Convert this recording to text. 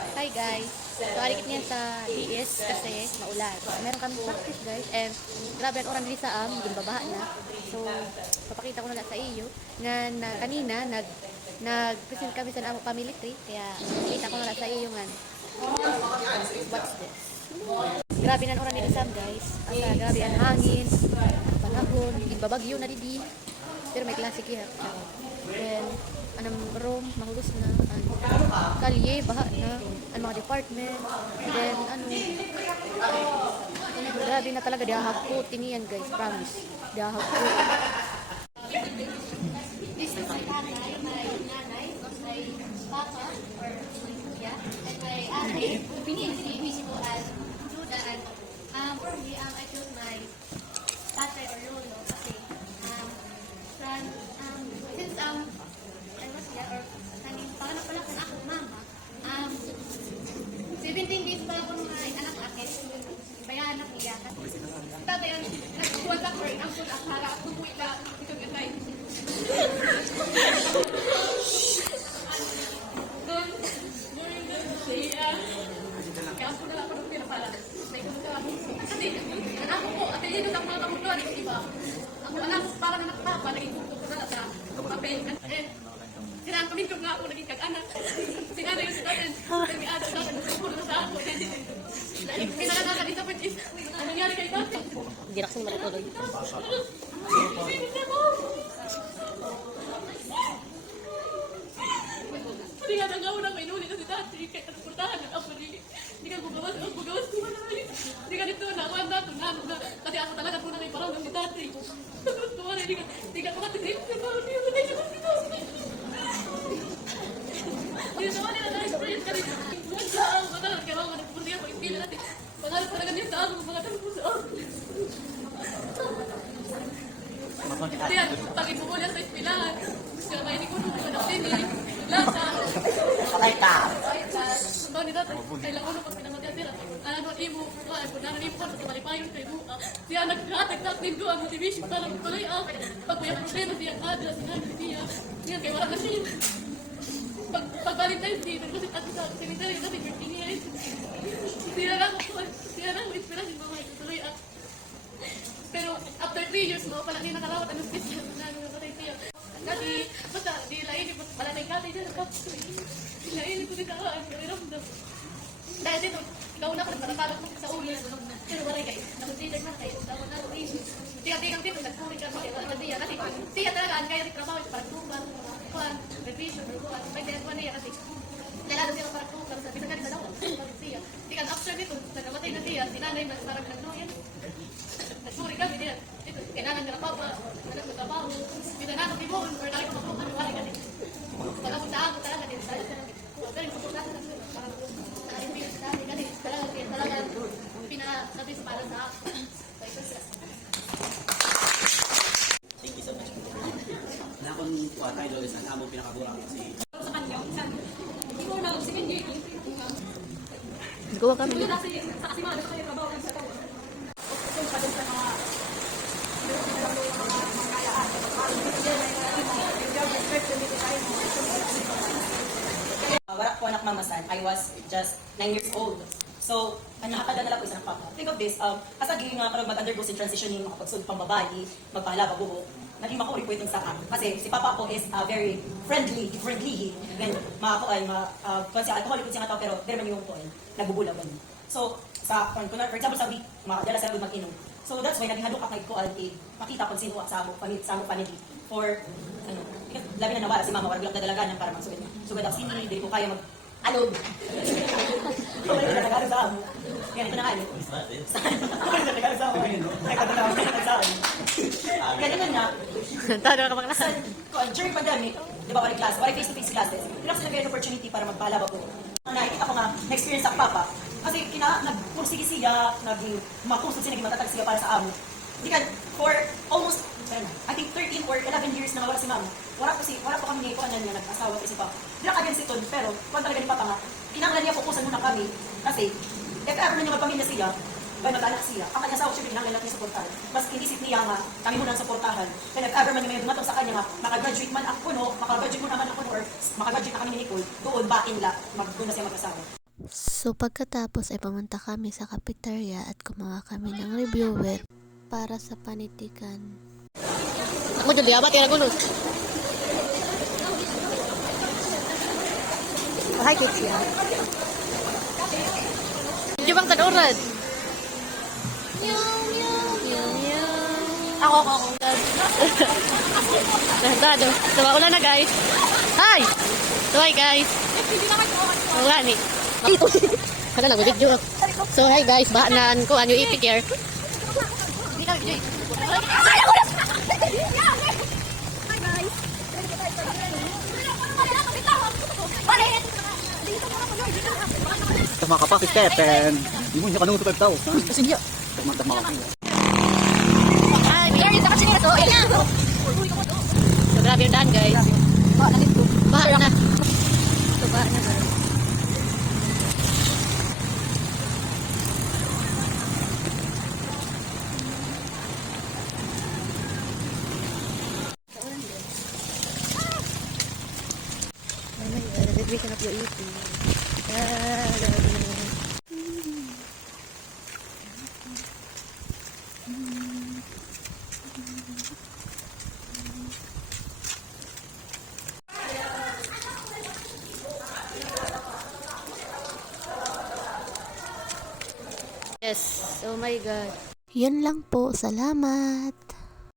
Hi guys. So, alikit niya sa DS kasi maulan. So, meron kami practice guys. And grabe ang oras dili sa yung babaha na. So, papakita ko na lang sa iyo nga kanina nag-present kami sa among family tree. Kaya pakita ko na lang sa iyo nga. What's this? Grabe na ang oras dito Sam guys. Asa grabe ang hangin, panahon, ibabagyo na didi. Pero may klase kaya. Then, anong room, mahulog na, kalye, baha na, ang mga department, then, grabe na talaga, diahagputin niyan guys, promise, diahagputin. This is my tatay, my nanay, my papa, or yeah, and my ate, pinili ko as Juda, and for me, I chose my tatay or lolo, kasi, since I was there, or panganak pala ko na ako, mama, 17 days pa ako mga anak akin, kaya anak niya. Tatay, nagkuwan ako rin, ang pula, para tumuwi na, ito nga tayo. Doon, during the day, kaya ako na ako ng pira pala, may kumutawa ko. Kasi, anak ko, at yun yung mga kamutuan, iba. Ako anak, parang anak papa, naging kuko ko na sa papel. Kailangan kami kung nga ako naging kag-anak. Sinanay yung sitatin, may ada sa akin, nagpuro na sa ako. Kailangan nakaka-disappoint is, ano nangyari kay dati? Hindi na kasi maratuloy. Hindi nga nang ako na may nuli na si dati, kahit nagportahan na ako nili. Hindi ka bugawas ko na rin. Hindi ka dito na, wala to, na, kasi ako talaga po na may parang ng si dati. Hindi ka makatigay ko na parang niyo, hindi ka makatigay. Hindi naman nila na-experience ka rin. Huwag sa ako, matalang kaya mga nagpupunti ako, ipila natin. Pangarap talaga niya sa ako, mga tanong po sa ako. Kaya, pag ipumula sa ispilahan, siya may ko nung mga nakinig, lasa. Patay ka! Sumbang ni dati, kailang ulo pag pinamatyan sila. Ano, imo, kung nanan imo ka, sa malipayon kay buka. Siya nagkatagtag din ko ang motivation para magtuloy ako. Pag may problema siya, ada, sinabi siya. Siya, kaya wala na siya. Pag Valentine's Day, nagkasit ako sa cemetery kasi birthday niya. Siya lang inspirasyon mga itutuloy ako. Pero after 3 years mo, pala niya nakarawat ang special na namatay siya. Kasi, basta, di lain ko, pala na yung katay siya, nagkapos. Di lain ko dito, ang ramdam. Dahil dito, ikaw na ko, nagparatalok mo sa ulo. Pero wala kayo, nakunsidag na kayo, tawag na ako issue. Tiga-tigang dito, nagpulit ka sa kaya siya. Kasi, siya talaga, ang kaya rin trabaho, parang tuban, kuhan, revision, or kuhan. May dahil niya kasi, kailangan siya parang tuban, sabi na ganit na daw, parang siya. Tiga after dito, nagamatay na siya, sinanay na parang nagnoyan. Nagsuri kami diyan. Ito, kailangan nila pa ba? Anak ko trabaho. Pinananap ni Mon, or dahil ko mapukan, wala ka din. Pagkapot sa ako talaga din. Pero yung papunta sa nagsulat, parang na-impinus namin. Kasi talaga pinasabi sa para sa ako. So, ito sila. Thank you so much. Na kung tayo doon sa namong pinakaburang kasi Sa kanya, hindi ko na, second year, Gawa kami. sa kasi mga nasa kayo trabaho sa taon. Kung pa din sa mga Wala ko anak mamasan. I was just 9 years old. So, ang nakakadala ko isang papa. Think of this, asagi nga parang mag-undergo si transitioning, makapagsud pang babae, magpahala, babuho. Naging makurik ko itong saka. Kasi si papa ko is very friendly. Then, makakuan, kasi alcoholic ko siya nga tao, pero very man yung kuan, nagbubula ba niya. So, for example, sa week, makadala sa good mag-inom. So, that's why naging hadok ako kuan, makita kung sino sa among family. For, labi na nawala si mama, wala na dalaga para magsugod. Sugod ako sini, hindi ko kaya alog. Wala na nagano sa amo. Yan, ito na nga. Wala na nagano sa amo. Ay, katalawa na sa amo. Ganun na. Tado ka bakla. During pandemic, di ba, wala class, wala face-to-face classes. Hindi ako sila an opportunity para magpalaba ko. Nakikita ko nga, na-experience sa papa. Kasi nagpursige siya, matusod siya, naging matatag siya para sa amo. Hindi ka, for almost, I think 13 or 11 years na nawala si mama. Wala po kami ngayon niya nag-asawa si papa. Hindi na kagyan si Ton, pero kung talaga ni papa nga, kinanglan niya fokusan muna kami. Kasi, if ever na niya magpamilya siya, may mag-anak siya, ang kanya asawa siya, kinanglan natin supportahan. Mas inisip niya nga, kami muna ang supportahan. Kaya if ever man niya may dumatong sa kanya nga, makagraduate man ako, no, makagraduate mo naman ako, or makagraduate na kami ni Nicole, doon, bakin la, mag-doon na siya mag-asawa. So pagkatapos ay pumunta kami sa cafeteria at kumuha kami ng reviewer para sa panitikan. Ako dyan, diya ba? Tira gulos. Hi, Kitsia. Di bang tanuran? Ako. Dado. Tawa ko lang na, guys. Hi! Hi, guys. Wala ni. Hala lang, video. So, hi, guys. Baanan ko, ano yung ipikir. Sa mga kapasis Stephen, di mo niya kanong 5,000. Kasi niya. Tama. Hi, so, grabe yung daan, guys. Bahan na. So, bahan na. Yes. Oh my God. Yun lang po. Salamat.